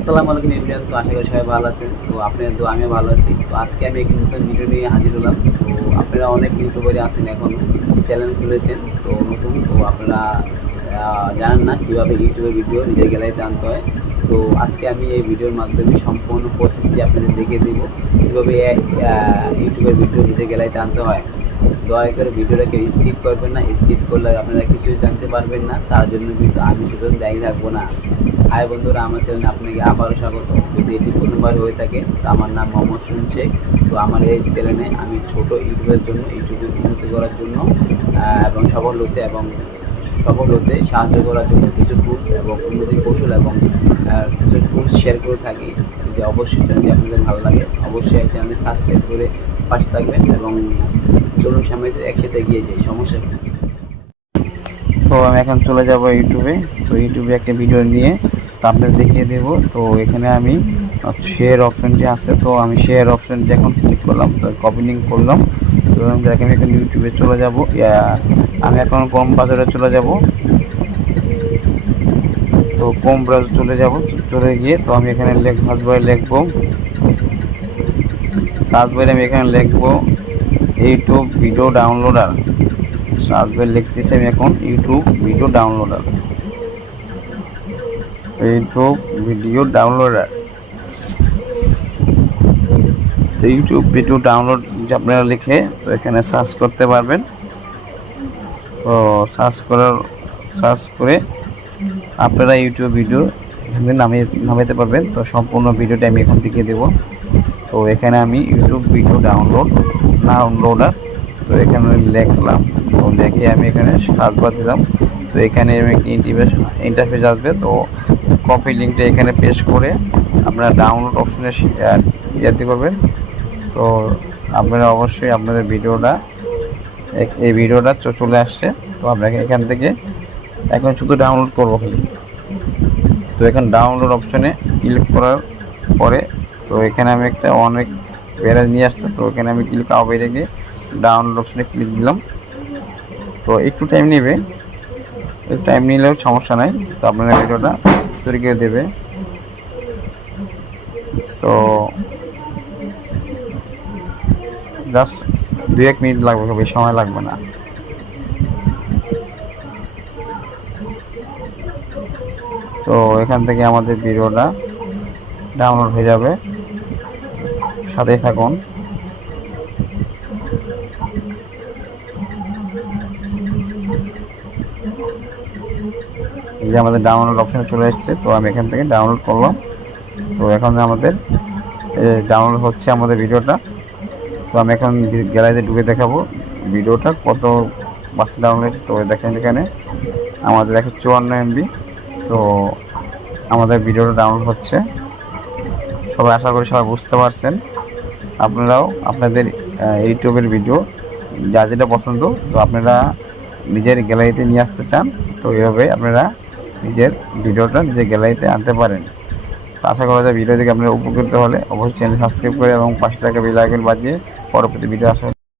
আসসালামু আলাইকুম এভরিওয়ান। তো আশা করি সবাই ভালো আছেন। তো আপনাদের তো আমিও ভালো আছি। তো আজকে আমি একটি নতুন ভিডিও নিয়ে হাজির হলাম। তো আপনারা অনেক ইউটিউবারই আছেন, এখন চ্যানেল খুলেছেন তো নতুন। তো আপনারা জানেন না কীভাবে ইউটিউবের ভিডিও নিজের গ্যালারিতে আনতে হয়। তো আজকে আমি এই ভিডিওর মাধ্যমে সম্পূর্ণ প্রসেসটি আপনাদের দেখিয়ে দেবো কীভাবে ইউটিউবের ভিডিও নিজের গ্যালারিতে আনতে হয়। দয়া করে ভিডিওটা কেউ স্কিপ করবেন না। স্কিপ করলে আপনারা কিছুই জানতে পারবেন না, তার জন্য কিন্তু আমি শুধু দায়ী থাকবো না। হাই বন্ধুরা, আমার চ্যানেলে আপনাকে আবারও স্বাগত। যদি এটি প্রথমবার হয়ে থাকে তো আমার নাম মোহাম্মদ সুনীল শেখ। তো আমার এই চ্যানেলে আমি ছোট ইউটিউবের জন্য, ইউটিউবের উন্নতি করার জন্য এবং সফল হতে সাহায্য করার জন্য কিছু টুলস এবং উন্নতি কৌশল এবং কিছু টুলস শেয়ার করে থাকি। যদি অবশ্যই চ্যানেলটি আপনাদের ভালো লাগে, অবশ্যই চ্যানেলটি সাবস্ক্রাইব করে পাশে থাকবেন এবং চলুন সামনে একসাথে এগিয়ে যাই। সমস্যা কি? তো আমি এখন চলে যাব ইউটিউবে। তো ইউটিউবে একটা ভিডিও নিয়ে তো আপনাদের দেখিয়ে দেব। তো এখানে আমি শেয়ার অপশনটি আছে, তো আমি শেয়ার অপশনটি এখন ক্লিক করলাম, তো কপি লিঙ্ক করলাম। তো আমি এখন ইউটিউবে চলে যাব। আমি এখন ক্রোম ব্রাউজারে চলে যাব। তো ক্রোম ব্রাউজার চলে গিয়ে তো আমি এখানে সার্চ বারে লিখবো, আমি এখানে লিখবো ইউটিউব ভিডিও ডাউনলোডার। সার্চ বারে লিখতেছি আমি এখন YouTube video downloader. YouTube video downloader. তো ইউটিউব ভিডিও ডাউনলোড আপনারা লিখে তো এখানে সার্চ করতে পারবেন। তো সার্চ করে আপনারা ইউটিউব ভিডিও এখানে নামাতে পারবেন। তো সম্পূর্ণ ভিডিওটা আমি এখন দেখিয়ে দেবো। তো এখানে আমি ইউটিউব ভিডিও ডাউনলোডার তো এখানে লিখলাম। তো লিখে আমি এখানে সার্চ বার দিলাম। তো এখানে ইন্টারফেস আসবে। তো কপি লিঙ্কটা এখানে পেস্ট করে আপনারা ডাউনলোড অপশনে ইয়াতে করবেন। তো আপনারা অবশ্যই আপনাদের এই ভিডিওটা চলে আসছে। তো আপনাকে এখান থেকে এখন শুধু ডাউনলোড করবো খালি। তো এখানে ডাউনলোড অপশনে ক্লিক করার পরে তো এখানে আমি একটা অনেক প্যারা নিয়ে আসছে। তো এখানে আমি ক্লিক বাইরে গিয়ে ডাউনলোড অপশনে ক্লিক দিলাম। তো একটু টাইম নেবে, একটু টাইম নিলেও সমস্যা নাই। তো আপনারা ভিডিওটা তৈরি করে দেবে। তো জাস্ট 2-1 মিনিট লাগবে, বেশি সময় লাগবে না। তো এখান থেকে আমাদের ভিডিওটা ডাউনলোড হয়ে যাবে, সাথেই থাকুন। এই যে আমাদের ডাউনলোড অপশন চলে এসেছে। তো আমি এখান থেকে ডাউনলোড করলাম। তো এখন আমাদের ডাউনলোড হচ্ছে আমাদের ভিডিওটা। তো আমি এখন গ্যালারিতে ঢুকে দেখাবো ভিডিওটা কত পার্সেন্ট ডাউনলোড। তো দেখেন এখানে আমাদের 154 MB। তো আমাদের ভিডিওটা ডাউনলোড হচ্ছে। সবাই আশা করি সবাই বুঝতে পারছেন। আপনারাও আপনাদের ইউটিউবের ভিডিও যেটা পছন্দ তো আপনারা নিজের গ্যালারিতে নিয়ে আসতে চান, তো এইভাবে আপনারা নিজের ভিডিওটা নিজের গ্যালারিতে আনতে পারেন। আশা করা যায় ভিডিও থেকে আপনারা উপকৃত হলে অবশ্যই চ্যানেল সাবস্ক্রাইব করে এবং পাশে থাকা বেল আইকন বাজিয়ে পরবর্তী ভিডিও আসা